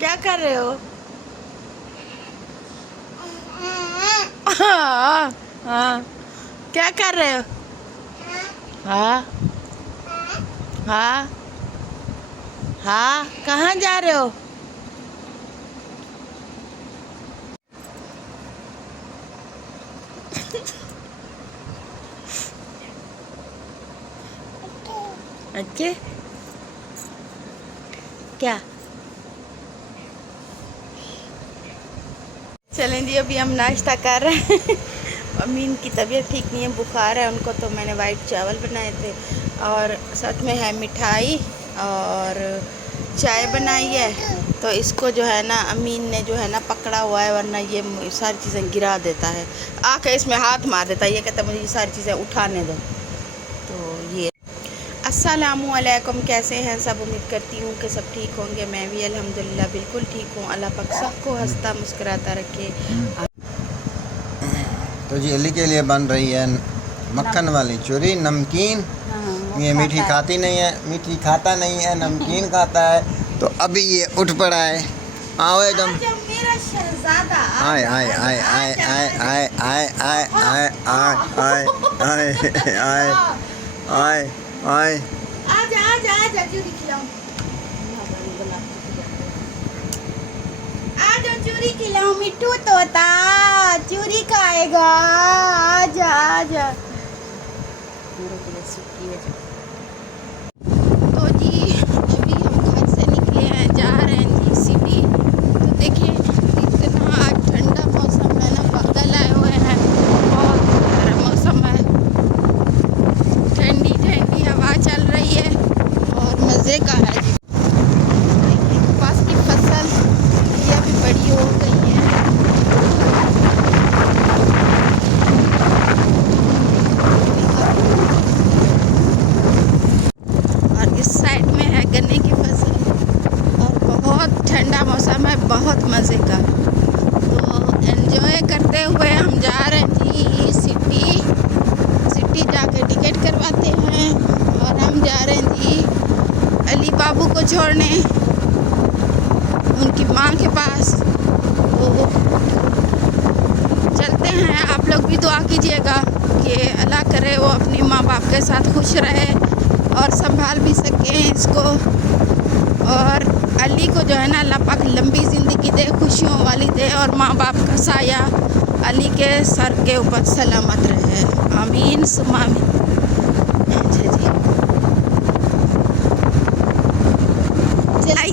क्या कर रहे हो? हाँ हाँ, क्या कर रहे हो? हाँ हाँ हाँ, कहाँ जा रहे हो? अच्छे क्या? चलें जी, अभी हम नाश्ता कर रहे हैं। अमीन की तबीयत ठीक नहीं है, बुखार है उनको, तो मैंने वाइट चावल बनाए थे और साथ में है मिठाई और चाय बनाई है। तो इसको जो है ना अमीन ने जो है ना पकड़ा हुआ है, वरना ये सारी चीज़ें गिरा देता है, आके इसमें हाथ मार देता है। ये कहता है मुझे ये सारी चीज़ें उठाने दो। तो ये अस्सलामु अलैकुम, कैसे हैं सब? उम्मीद करती हूँ कि सब ठीक होंगे। मैं भी अल्हम्दुलिल्लाह बिल्कुल ठीक हूँ। अल्लाह पाक सबको हंसता मुस्कुराता रखे। तो जी अली के लिए बन रही है मक्खन वाली चूरी, नमकीन। ये मीठी खाती नहीं है, मीठी खाता नहीं है, नमकीन खाता है। तो अभी ये उठ पड़ा है। आओ एकदम, मेरा शहजादा। आए आए आए आए आए आए आए आए आए आए आए आए आए आए। आजा आजा आजा, चूरी खिलाऊं। आजा चूरी खिलाऊं, मिट्टू तोता चूरी खाएगा। आजा आजा। तो जी अभी हम घर से निकले हैं, जा रहे हैं जी सिटी। तो देखिए इतना आज ठंडा मौसम है ना, बादल आए हुए हैं, बहुत प्यारा मौसम है, ठंडी ठंडी हवा चल रही है और मज़े का है जी। कपास की फसल ये अभी बड़ी हो गई है। और इस साइड में है गन्ने की फसल और बहुत ठंडा मौसम है, बहुत मज़े का। तो एंजॉय करते हुए हम जा रहे हैं जी सिटी जाके टिकट करवाते हैं और हम जा रहे हैं जी अली बाबू को छोड़ने उनकी माँ के पास। तो चलते हैं, आप लोग भी दुआ कीजिएगा कि अल्लाह करे वो अपनी माँ बाप के साथ खुश रहे और संभाल भी सकें इसको। और अली को जो है ना अल्लाह पाक लंबी ज़िंदगी दे, खुशियों वाली दे, और माँ बाप का साया अली के सर के ऊपर सलामत रहे। आमीन सुम्मा आमीन। अच्छा जी, चलाई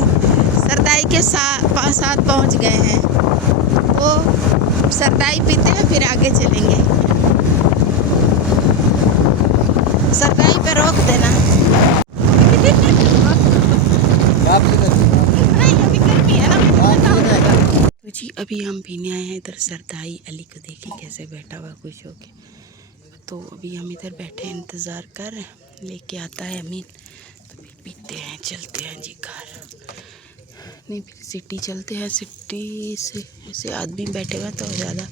सरदाई के साथ पहुँच गए हैं। तो सरदाई पीते हैं फिर आगे चलेंगे। सरदाई पे रोक देना। तो जी अभी हम पीने आए हैं इधर सरदाई। अली को देखिए कैसे बैठा हुआ खुश होके। तो अभी हम इधर बैठे इंतज़ार कर रहे हैं, लेके आता है अमीन तो फिर पीते हैं। चलते हैं जी घर, नहीं सिटी चलते हैं। सिटी से ऐसे आदमी बैठेगा तो ज़्यादा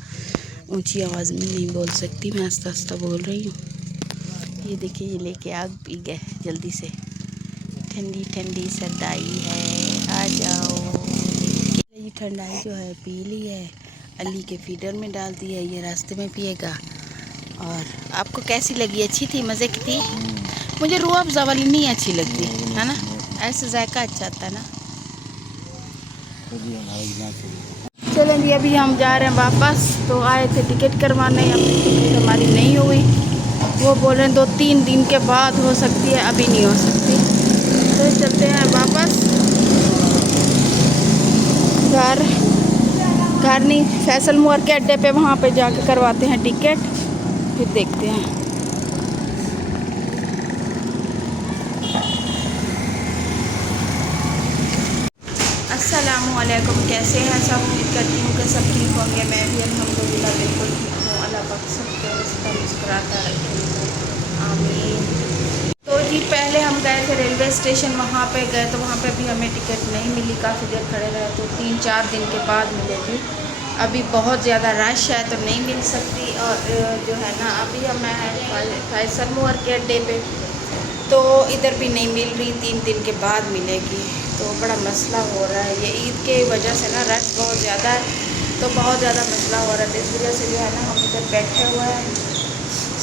ऊंची आवाज़ में नहीं बोल सकती, मैं आस्ता आस्ता बोल रही हूँ। ये देखिए ये लेके आग पी गए जल्दी से, ठंडी ठंडी सरदाई है, आ जाओ। ये ठंडाई जो है पी ली है, अली के फीडर में डाल दी है, ये रास्ते में पिएगा। और आपको कैसी लगी? अच्छी थी, मज़े की थी? मुझे रूह अफ़ज़ा वाली नहीं अच्छी लगती है ना, ऐसे जायका अच्छा आता है ना। चलें जी अभी हम जा रहे हैं वापस। तो आए थे टिकट करवाने, अपनी टिकट हमारी नहीं हुई। वो बोल रहे हैं 2-3 दिन के बाद हो सकती है, अभी नहीं हो सकती। तो चलते हैं वापस घर नहीं, फैसल मोर के अड्डे पे, वहाँ पे जाके करवाते हैं टिकट, फिर देखते हैं। अस्सलामु अलैकुम, कैसे हैं सब? उम्मीद करती हूँ कि सब ठीक होंगे। मैं भी अल्हम्दुलिल्लाह बिल्कुल ठीक हूँ। अल्लाह पाक सबको हंसता मुस्कुराता रखे, आमीन। तो जी पहले हम गए थे रेलवे स्टेशन, वहाँ पे गए तो वहाँ पे भी हमें टिकट नहीं मिली, काफ़ी देर खड़े रहे, तो 3-4 दिन के बाद मिलेगी। अभी बहुत ज़्यादा रश है तो नहीं मिल सकती। और जो है ना अभी हम फैसल मोर के अड्डे पे, तो इधर भी नहीं मिल रही, 3 दिन के बाद मिलेगी। तो बड़ा मसला हो रहा है। ये ईद के वजह से ना रश बहुत ज़्यादा है, तो बहुत ज़्यादा मसला हो रहा है। तो इस वजह से जो है ना हम इधर बैठे हुए हैं।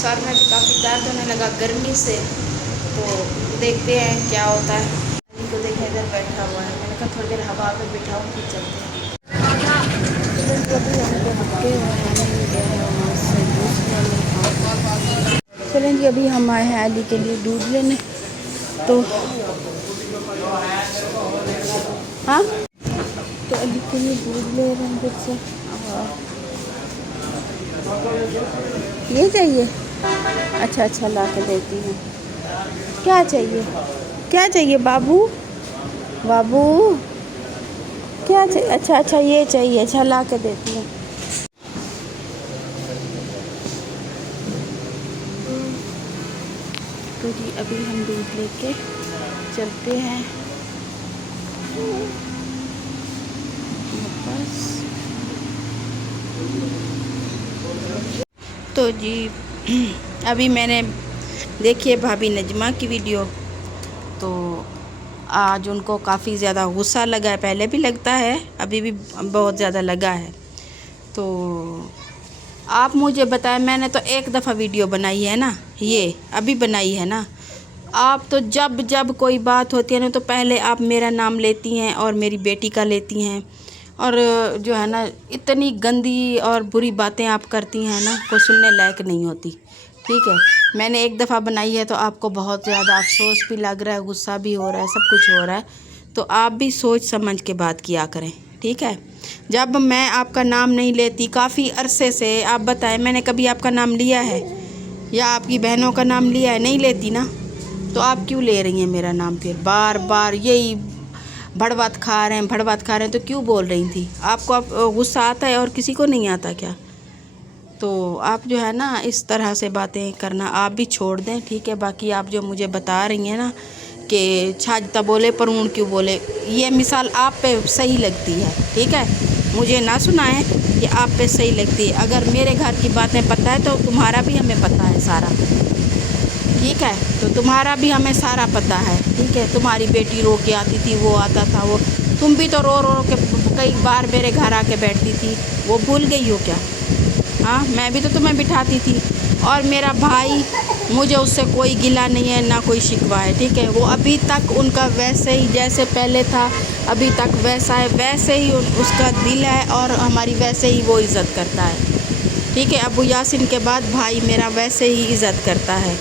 सर में भी काफ़ी दर्द होने लगा गर्मी से, तो देखते हैं क्या होता है। अभी को देखें इधर बैठा हुआ है, मैंने कहा थोड़ी देर हवा पे बिठाऊँ फिर चलते हैं। चलें जी, अभी हम आए हैं अली के लिए दूध लेने। तो हाँ, तो अली के लिए दूध ले रहे हैं फिर से। ये चाहिए? अच्छा अच्छा, ला के देती हूँ। क्या चाहिए, क्या चाहिए बाबू? बाबू क्या चाहिए? अच्छा अच्छा, ये चाहिए। अच्छा, ला के देती हूँ। तो जी अभी हम दूध लेके चलते हैं वापस। तो जी अभी मैंने देखिए भाभी नजमा की वीडियो, तो आज उनको काफ़ी ज़्यादा गुस्सा लगा है। पहले भी लगता है, अभी भी बहुत ज़्यादा लगा है। तो आप मुझे बताएं, मैंने तो एक दफ़ा वीडियो बनाई है ना, ये अभी बनाई है ना। आप तो जब जब कोई बात होती है ना, तो पहले आप मेरा नाम लेती हैं और मेरी बेटी का लेती हैं, और जो है ना इतनी गंदी और बुरी बातें आप करती हैं ना, कोई सुनने लायक नहीं होती। ठीक है, मैंने एक दफ़ा बनाई है तो आपको बहुत ज़्यादा अफसोस भी लग रहा है, गुस्सा भी हो रहा है, सब कुछ हो रहा है। तो आप भी सोच समझ के बात किया करें, ठीक है। जब मैं आपका नाम नहीं लेती काफ़ी अरसे से, आप बताएं मैंने कभी आपका नाम लिया है या आपकी बहनों का नाम लिया है? नहीं लेती ना, तो आप क्यों ले रही हैं मेरा नाम? फिर बार बार यही भड़बात खा रहे हैं, भड़बात खा रहे हैं, तो क्यों बोल रही थी? आपको आप गुस्सा आता है और किसी को नहीं आता क्या? तो आप जो है ना इस तरह से बातें करना आप भी छोड़ दें, ठीक है। बाकी आप जो मुझे बता रही हैं ना कि छाजता बोले पर ऊन क्यों बोले, ये मिसाल आप पे सही लगती है, ठीक है। मुझे ना सुनाएं कि आप पे सही लगती है। अगर मेरे घर की बातें पता है तो तुम्हारा भी हमें पता है सारा, ठीक है। तो तुम्हारा भी हमें सारा पता है, ठीक है। तुम्हारी बेटी रो के आती थी, वो आता था, वो तुम भी तो रो रो के कई बार मेरे घर आके बैठती थी, वो भूल गई हो क्या? हाँ, मैं भी तो तुम्हें बिठाती थी। और मेरा भाई, मुझे उससे कोई गिला नहीं है ना कोई शिकवा है, ठीक है। वो अभी तक उनका वैसे ही जैसे पहले था, अभी तक वैसा है, वैसे ही उसका दिल है और हमारी वैसे ही वो इज़्ज़त करता है, ठीक है। अबू यासिन के बाद भाई मेरा वैसे ही इज़्ज़त करता है,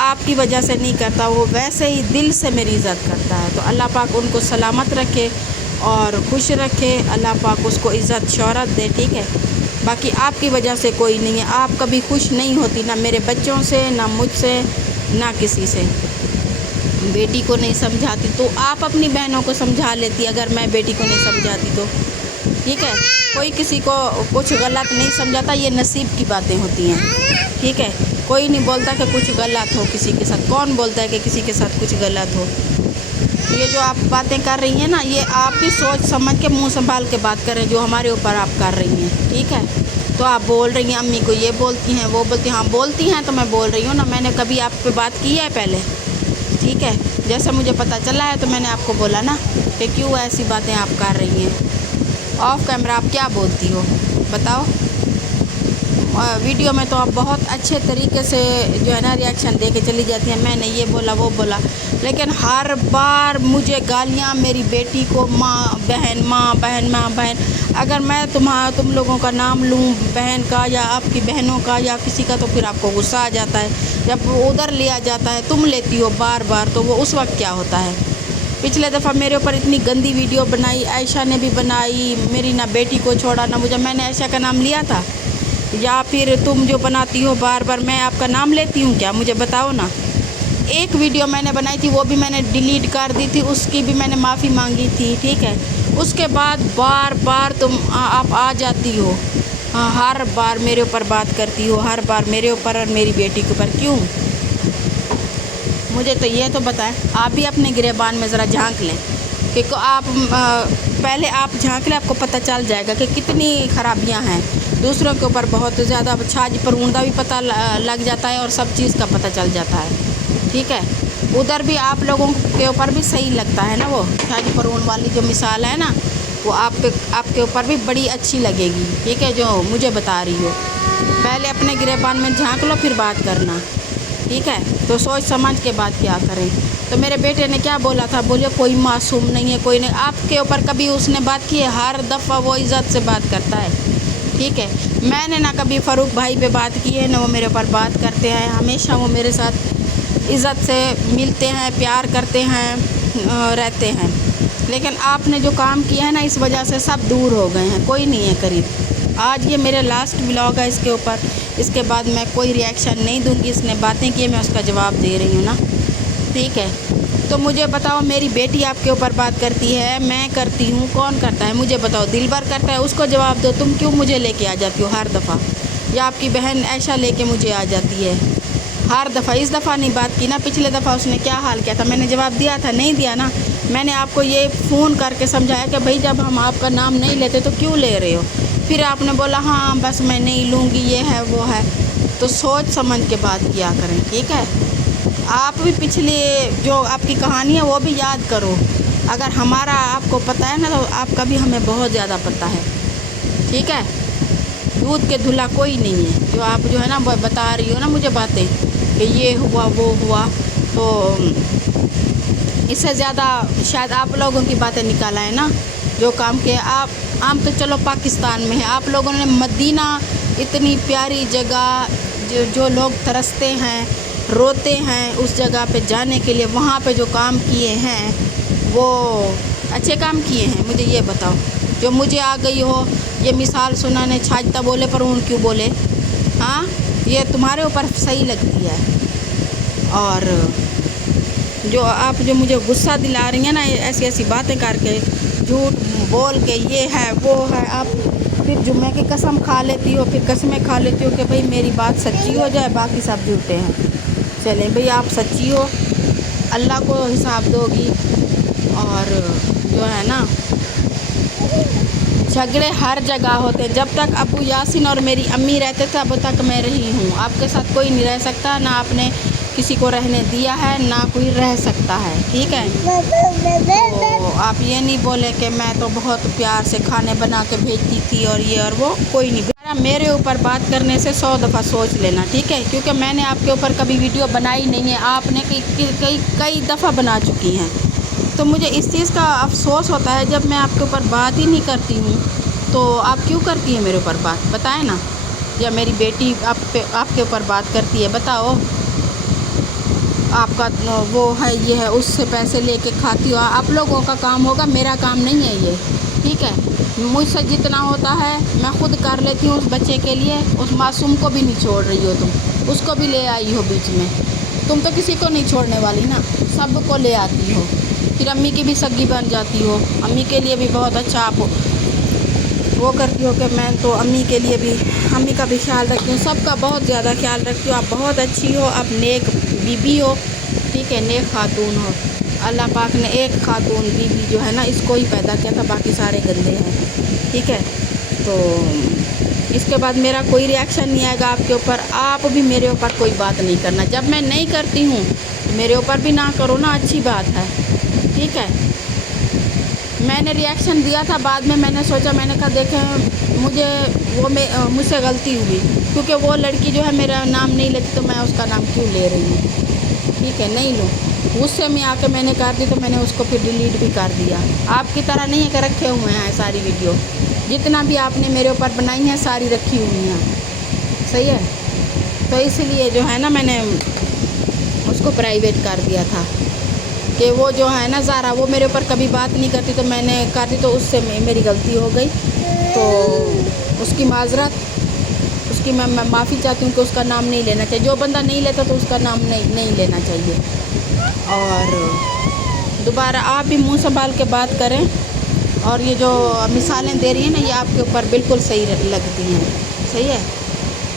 आपकी वजह से नहीं करता, वो वैसे ही दिल से मेरी इज़्ज़त करता है। तो अल्लाह पाक उनको सलामत रखे और खुश रखे, अल्लाह पाक उसको इज़्ज़त शोहरत दे, ठीक है। बाकी आपकी वजह से कोई नहीं है, आप कभी खुश नहीं होती, ना मेरे बच्चों से, ना मुझसे, ना किसी से। बेटी को नहीं समझाती तो आप अपनी बहनों को समझा लेती, अगर मैं बेटी को नहीं समझाती तो, ठीक है। कोई किसी को कुछ गलत नहीं समझाता, ये नसीब की बातें होती हैं, ठीक है। कोई नहीं बोलता कि कुछ गलत हो किसी के साथ, कौन बोलता है कि किसी के साथ कुछ गलत हो? ये जो आप बातें कर रही हैं ना, ये आप भी सोच समझ के मुंह संभाल के बात करें, जो हमारे ऊपर आप कर रही हैं, ठीक है। तो आप बोल रही हैं अम्मी को ये बोलती हैं, वो बोलती हैं, हाँ बोलती हैं तो मैं बोल रही हूँ ना, मैंने कभी आप पे बात की है पहले, ठीक है। जैसे मुझे पता चला है तो मैंने आपको बोला ना कि क्यों ऐसी बातें आप कर रही हैं। ऑफ कैमरा आप क्या बोलती हो बताओ? वीडियो में तो आप बहुत अच्छे तरीके से जो है ना रिएक्शन दे के चली जाती हैं, मैंने ये बोला वो बोला, लेकिन हर बार मुझे गालियाँ, मेरी बेटी को माँ बहन, माँ बहन, माँ बहन। अगर मैं तुम लोगों का नाम लूँ, बहन का या आपकी बहनों का या किसी का, तो फिर आपको गुस्सा आ जाता है। जब उधर लिया जाता है, तुम लेती हो बार बार, तो वो उस वक्त क्या होता है? पिछले दफ़ा मेरे ऊपर इतनी गंदी वीडियो बनाई, आयशा ने भी बनाई, मेरी ना बेटी को छोड़ा ना मुझे, मैंने आयशा का नाम लिया था? या फिर तुम जो बनाती हो बार बार, मैं आपका नाम लेती हूँ क्या? मुझे बताओ ना। एक वीडियो मैंने बनाई थी, वो भी मैंने डिलीट कर दी थी, उसकी भी मैंने माफ़ी मांगी थी, ठीक है। उसके बाद बार बार तुम आप आ जाती हो, हाँ, हर बार मेरे ऊपर बात करती हो, हर बार मेरे ऊपर और मेरी बेटी के ऊपर, क्यों? मुझे तो ये तो बताएं, आप भी अपने गिरेबान में ज़रा झांक लें, कि आप पहले आप झांक लें, आपको पता चल जाएगा कि कितनी ख़राबियां हैं। दूसरों के ऊपर बहुत ज़्यादा छाज पर ऊंधा भी पता लग जाता है और सब चीज़ का पता चल जाता है, ठीक है। उधर भी आप लोगों के ऊपर भी सही लगता है ना, वो शादी परवन वाली जो मिसाल है ना, वो आपके ऊपर भी बड़ी अच्छी लगेगी, ठीक है, जो मुझे बता रही हो। पहले अपने गिरेबान में झांक लो फिर बात करना, ठीक है। तो सोच समझ के बात किया करें। तो मेरे बेटे ने क्या बोला था, बोलिए कोई मासूम नहीं है, कोई नहीं। आपके ऊपर कभी उसने बात की है? हर दफ़ा वो इज़्ज़त से बात करता है, ठीक है। मैंने ना कभी फ़ारूक भाई पे बात की है, ना वो मेरे ऊपर बात करते हैं। हमेशा वो मेरे साथ इज़्ज़त से मिलते हैं, प्यार करते हैं, रहते हैं। लेकिन आपने जो काम किया है ना, इस वजह से सब दूर हो गए हैं, कोई नहीं है करीब। आज ये मेरा लास्ट व्लॉग है इसके ऊपर, इसके बाद मैं कोई रिएक्शन नहीं दूंगी। इसने बातें की, मैं उसका जवाब दे रही हूँ ना, ठीक है। तो मुझे बताओ, मेरी बेटी आपके ऊपर बात करती है, मैं करती हूँ, कौन करता है मुझे बताओ? दिलबर करता है, उसको जवाब दो। तुम क्यों मुझे लेके आ जाती हो हर दफ़ा? या आपकी बहन ऐशा लेके मुझे आ जाती है हर दफ़ा? इस दफ़ा नहीं बात की ना, पिछले दफ़ा उसने क्या हाल किया था, मैंने जवाब दिया था? नहीं दिया ना। मैंने आपको ये फ़ोन करके समझाया कि भाई जब हम आपका नाम नहीं लेते तो क्यों ले रहे हो? फिर आपने बोला हाँ बस मैं नहीं लूँगी, ये है वो है। तो सोच समझ के बात किया करें, ठीक है। आप भी पिछली जो आपकी कहानी है वो भी याद करो। अगर हमारा आपको पता है ना, तो आपका भी हमें बहुत ज़्यादा पता है, ठीक है। दूध के धुला कोई नहीं है। जो आप जो है ना बता रही हो ना मुझे बातें कि ये हुआ वो हुआ, तो इससे ज़्यादा शायद आप लोगों की बातें निकाला है ना जो काम किए आप तो चलो पाकिस्तान में है, आप लोगों ने मदीना इतनी प्यारी जगह, जो लोग तरसते हैं रोते हैं उस जगह पे जाने के लिए, वहाँ पे जो काम किए हैं वो अच्छे काम किए हैं। मुझे ये बताओ, जो मुझे आ गई हो ये मिसाल सुनाने, छाजता बोले पर उन क्यों बोले, हाँ ये तुम्हारे ऊपर सही लगती है। और जो आप जो मुझे गुस्सा दिला रही हैं ना ऐसी ऐसी बातें करके, झूठ बोल के, ये है वो है, आप फिर जुम्मे की कसम खा लेती हो, फिर कसमें खा लेती हो कि भाई मेरी बात सच्ची हो जाए, बाकी सब झूठे हैं। चलें भाई, आप सच्ची हो, अल्लाह को हिसाब दोगी। और जो है ना, झगड़े हर जगह होते। जब तक अबू यासिन और मेरी अम्मी रहते थे अब तक मैं रही हूँ। आपके साथ कोई नहीं रह सकता, ना आपने किसी को रहने दिया है, ना कोई रह सकता है, ठीक है। तो आप ये नहीं बोले कि मैं तो बहुत प्यार से खाने बना के भेजती थी और ये और वो, कोई नहीं। मेरे ऊपर बात करने से 100 दफ़ा सोच लेना, ठीक है, क्योंकि मैंने आपके ऊपर कभी वीडियो बनाई नहीं है, आपने कई दफ़ा बना चुकी हैं। तो मुझे इस चीज़ का अफसोस होता है जब मैं आपके ऊपर बात ही नहीं करती हूँ, तो आप क्यों करती हैं मेरे ऊपर बात, बताएं ना। या मेरी बेटी आपके ऊपर बात करती है, बताओ। आपका वो है ये है, उससे पैसे लेके खाती हो, आप लोगों का काम होगा, मेरा काम नहीं है ये, ठीक है। मुझसे जितना होता है मैं खुद कर लेती हूँ उस बच्चे के लिए। उस मासूम को भी नहीं छोड़ रही हो तुम, उसको भी ले आई हो बीच में। तुम तो किसी को नहीं छोड़ने वाली ना, सबको ले आती हो। फिर अम्मी की भी सगी बन जाती हो, अम्मी के लिए भी बहुत अच्छा आप वो करती हो कि मैं तो अम्मी के लिए भी, अम्मी का भी ख्याल रखती हूँ, सबका बहुत ज़्यादा ख्याल रखती हो। आप बहुत अच्छी हो, आप नेक बीबी हो, ठीक है, नेक खातून हो। अल्लाह पाक ने एक खातून बीबी जो है ना इसको ही पैदा किया था, बाकी सारे गंदे हैं, ठीक है। तो इसके बाद मेरा कोई रिएक्शन नहीं आएगा आपके ऊपर। आप भी मेरे ऊपर कोई बात नहीं करना, जब मैं नहीं करती हूँ मेरे ऊपर भी ना करो ना, अच्छी बात है, ठीक है। मैंने रिएक्शन दिया था, बाद में मैंने सोचा, मैंने कहा देखें मुझसे गलती हुई, क्योंकि वो लड़की जो है मेरा नाम नहीं लेती तो मैं उसका नाम क्यों ले रही हूँ, ठीक है, नहीं लूँ। गुस्से में आके मैंने कर दी तो मैंने उसको फिर डिलीट भी कर दिया। आपकी तरह नहीं है कि रखे हुए हैं सारी वीडियो, जितना भी आपने मेरे ऊपर बनाई है सारी रखी हुई हैं, सही है। तो इसलिए जो है ना मैंने उसको प्राइवेट कर दिया था कि वो जो है ना ज़ारा, वो मेरे ऊपर कभी बात नहीं करती तो मैंने कर दी, तो उससे मेरी गलती हो गई। तो उसकी माजरत, उसकी मैं माफ़ी चाहती हूँ कि उसका नाम नहीं लेना चाहिए। जो बंदा नहीं लेता तो उसका नाम नहीं लेना चाहिए। और दोबारा आप भी मुंह संभाल के बात करें। और ये जो मिसालें दे रही हैं ना, ये आपके ऊपर बिल्कुल सही लगती हैं, सही है।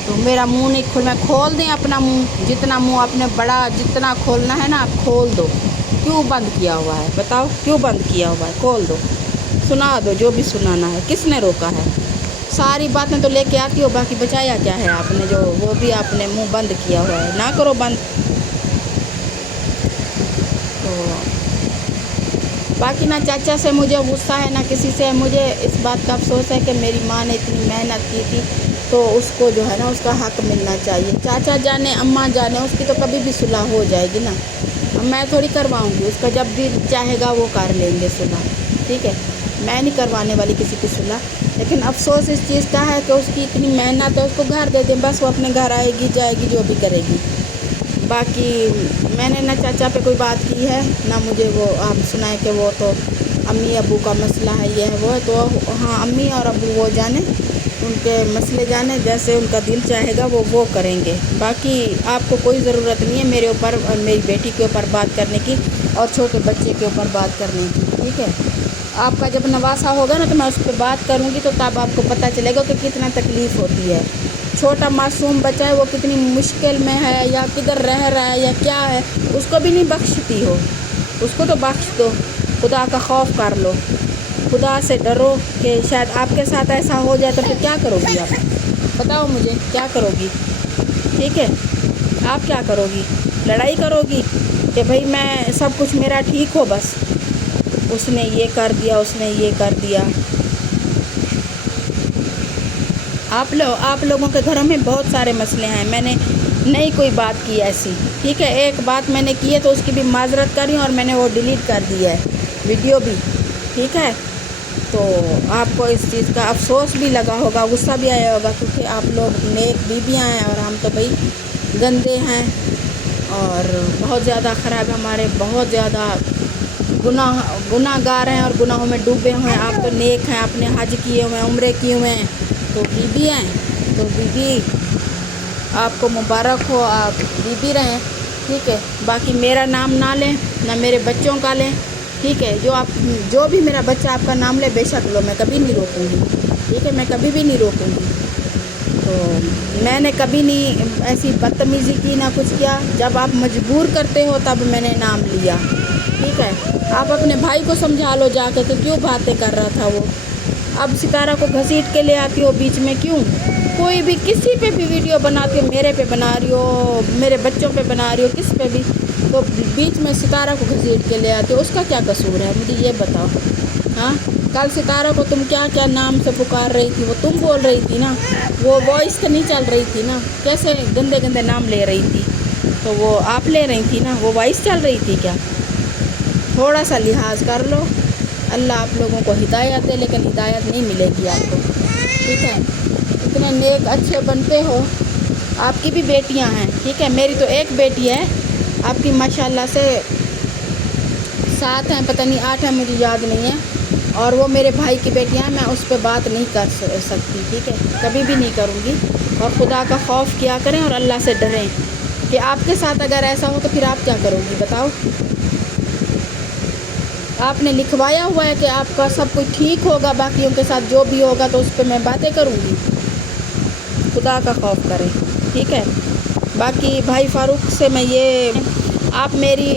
तो मेरा मुंह नहीं मैं खोल दें अपना मुंह, जितना मुंह आपने बड़ा जितना खोलना है ना आप खोल दो। क्यों बंद किया हुआ है बताओ, क्यों बंद किया हुआ है? खोल दो, सुना दो जो भी सुनाना है, किसने रोका है? सारी बातें तो लेके आती हो, बाकी बचाया क्या है आपने? जो वो भी आपने मुंह बंद किया हुआ है, ना करो बंद। बाकी ना चाचा से मुझे गुस्सा है ना किसी से, मुझे इस बात का अफसोस है कि मेरी माँ ने इतनी मेहनत की थी तो उसको जो है ना उसका हक मिलना चाहिए। चाचा जाने अम्मा जाने, उसकी तो कभी भी सुलह हो जाएगी ना, मैं थोड़ी करवाऊँगी, उसका जब भी चाहेगा वो कर लेंगे सुलह, ठीक है, मैं नहीं करवाने वाली किसी की सुलह। लेकिन अफसोस इस चीज़ का है कि उसकी इतनी मेहनत है, उसको घर दे दें बस, वो अपने घर आएगी जाएगी जो भी करेगी। बाकी मैंने ना चाचा पे कोई बात की है ना मुझे वो आप सुनाए कि वो तो अम्मी अबू का मसला है, ये है वो है, तो हाँ अम्मी और अबू वो जाने, उनके मसले जाने, जैसे उनका दिल चाहेगा वो करेंगे। बाकी आपको कोई ज़रूरत नहीं है मेरे ऊपर और मेरी बेटी के ऊपर बात करने की और छोटे बच्चे के ऊपर बात करने की, ठीक है। आपका जब नवासा होगा ना तो मैं उस पर बात करूँगी, तो तब आपको पता चलेगा कि कितना तकलीफ़ होती है। छोटा मासूम बच्चा है, वो कितनी मुश्किल में है या किधर रह रहा है या क्या है, उसको भी नहीं बख्शती हो, उसको तो बख्श दो, खुदा का खौफ कर लो, खुदा से डरो कि शायद आपके साथ ऐसा हो जाए तो फिर क्या करोगी आप, बताओ मुझे क्या करोगी, ठीक है। आप क्या करोगी, लड़ाई करोगी कि भाई मैं सब कुछ मेरा ठीक हो, बस उसने ये कर दिया उसने ये कर दिया। आप लोगों के घरों में बहुत सारे मसले हैं, मैंने नहीं कोई बात की ऐसी, ठीक है। एक बात मैंने की है तो उसकी भी माजरत कर रही हूँ और मैंने वो डिलीट कर दिया है वीडियो भी, ठीक है। तो आपको इस चीज़ का अफसोस भी लगा होगा, गुस्सा भी आया होगा, क्योंकि आप लोग नेक बीबियाँ हैं और हम तो भाई गंदे हैं और बहुत ज़्यादा ख़राब है, हमारे बहुत ज़्यादा गुनाहगार हैं और गुनाहों में डूबे हुए हैं। आप तो नेक हैं, आपने हज किए हुए हैं, उम्रे किए हुए हैं, तो बीबी हैं, तो बीबी आपको मुबारक हो, आप बीबी रहें, ठीक है। बाकी मेरा नाम ना लें ना मेरे बच्चों का लें, ठीक है। जो भी मेरा बच्चा आपका नाम ले बेशक लो, मैं कभी नहीं रोकूँगी, ठीक है, मैं कभी भी नहीं रोकूँगी। तो मैंने कभी नहीं ऐसी बदतमीज़ी की ना कुछ किया, जब आप मजबूर करते हो तब मैंने नाम लिया, ठीक है। आप अपने भाई को समझा लो जाकर कि क्यों बातें कर रहा था वो, अब सितारा को घसीट के ले आती हो बीच में क्यों। कोई भी किसी पे भी वीडियो बनाती हो, मेरे पे बना रही हो, मेरे बच्चों पे बना रही हो, किस पे भी, तो बीच में सितारा को घसीट के ले आती हो, उसका क्या कसूर है मुझे ये बताओ। हाँ, कल सितारा को तुम क्या क्या नाम से पुकार रही थी, वो तुम बोल रही थी ना, वो वॉइस तो नहीं चल रही थी ना, कैसे गंदे गंदे नाम ले रही थी, तो वो आप ले रही थी ना, वो वॉइस चल रही थी क्या। थोड़ा सा लिहाज कर लो, अल्लाह आप लोगों को हिदायत दे, लेकिन हिदायत नहीं मिलेगी आपको, ठीक है। इतने नेक अच्छे बनते हो, आपकी भी बेटियां हैं, ठीक है, मेरी तो एक बेटी है, आपकी माशाल्लाह से 7 हैं, पता नहीं 8 हैं, मुझे याद नहीं है, और वो मेरे भाई की बेटियां हैं, मैं उस पर बात नहीं कर सकती, ठीक है, कभी भी नहीं करूँगी। और खुदा का खौफ किया करें और अल्लाह से डरें कि आपके साथ अगर ऐसा हो तो फिर आप क्या करोगी बताओ। आपने लिखवाया हुआ है कि आपका सब कुछ ठीक होगा, बाकियों के साथ जो भी होगा तो उस पर मैं बातें करूँगी, खुदा का खौफ करें, ठीक है। बाकी भाई फारूक से मैं ये, आप मेरी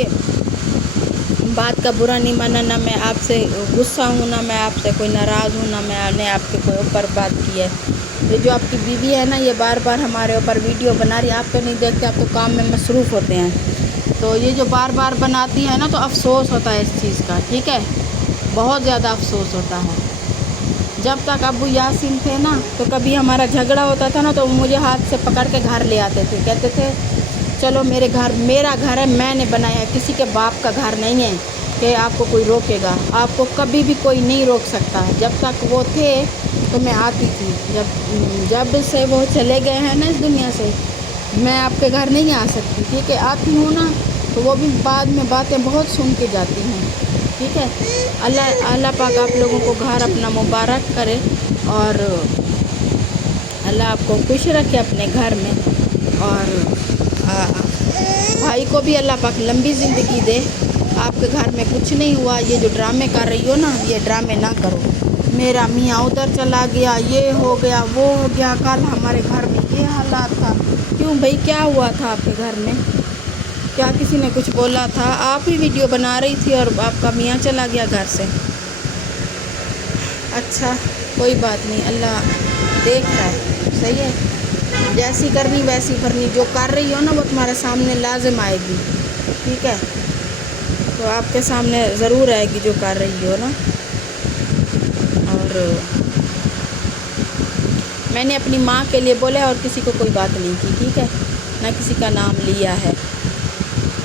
बात का बुरा नहीं माना, ना मैं आपसे गुस्सा हूँ, ना मैं आपसे कोई नाराज़ हूँ, ना मैंने आपके कोई ऊपर बात की है। ये जो आपकी बीवी है ना, ये बार बार हमारे ऊपर वीडियो बना रही है, आप तो नहीं देखते, आप तो काम में मसरूफ़ होते हैं, तो ये जो बार बार बनाती है ना तो अफसोस होता है इस चीज़ का, ठीक है, बहुत ज़्यादा अफसोस होता है। जब तक अब्बू यासीन थे ना तो कभी हमारा झगड़ा होता था ना तो मुझे हाथ से पकड़ के घर ले आते थे, कहते थे चलो मेरे घर, मेरा घर है, मैंने बनाया है, किसी के बाप का घर नहीं है कि आपको कोई रोकेगा, आपको कभी भी कोई नहीं रोक सकता। जब तक वो थे तो मैं आती थी, जब से वो चले गए हैं ना इस दुनिया से, मैं आपके घर नहीं आ सकती, ठीक है। आती हूँ ना तो वो भी बाद में बातें बहुत सुन के जाती हैं, ठीक है। अल्लाह पाक आप लोगों को घर अपना मुबारक करे और अल्लाह आपको खुश रखे अपने घर में, और भाई को भी अल्लाह पाक लंबी ज़िंदगी दे। आपके घर में कुछ नहीं हुआ, ये जो ड्रामे कर रही हो ना, ये ड्रामे ना करो। मेरा मियाँ उधर चला गया, ये हो गया वो हो गया, कल हमारे घर में ये हालात था, क्यों भाई क्या हुआ था आपके घर में, क्या किसी ने कुछ बोला था, आप ही वीडियो बना रही थी और आपका मियाँ चला गया घर से। अच्छा कोई बात नहीं, अल्लाह देख रहा है, सही है, जैसी करनी वैसी भरनी, जो कर रही हो ना वो तुम्हारे सामने लाजिम आएगी, ठीक है। تو آپ کے سامنے ضرور آئے گی جو کر رہی ہو نا. اور میں نے اپنی ماں کے لیے بولا اور کسی کو کوئی بات نہیں کی, ٹھیک ہے, نہ کسی کا نام لیا ہے.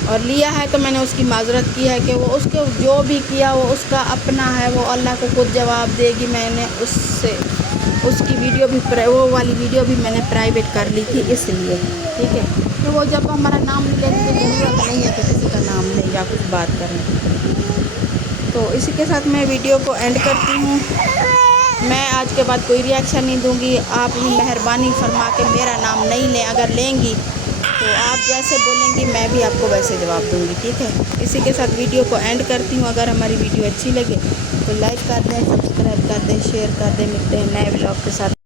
اور لیا ہے تو میں نے اس کی معذرت کی ہے کہ وہ اس کے جو بھی کیا وہ اس کا اپنا ہے, وہ اللہ کو خود جواب دے گی. میں نے اس کی ویڈیو بھی وہ والی ویڈیو بھی میں نے پرائیویٹ کر لی تھی اس لیے, ٹھیک ہے. تو وہ جب ہمارا نام لے گی تو ضرورت نہیں ہے کہ کسی کا نام لیں یا کچھ بات کریں. تو اسی کے ساتھ میں ویڈیو کو اینڈ کرتی ہوں. میں آج کے بعد کوئی ری ایکشن نہیں دوں گی. آپ بھی مہربانی فرما کے میرا نام نہیں لیں, اگر لیں گی تو آپ جیسے بولیں گی میں بھی آپ کو ویسے جواب دوں گی, ٹھیک ہے. اسی کے ساتھ ویڈیو کو اینڈ کرتی ہوں. اگر ہماری ویڈیو اچھی لگے تو لائک کر دیں, سبسکرائب کر دیں, شیئر کر دیں. ملتے ہیں نئے ولاگ کے ساتھ.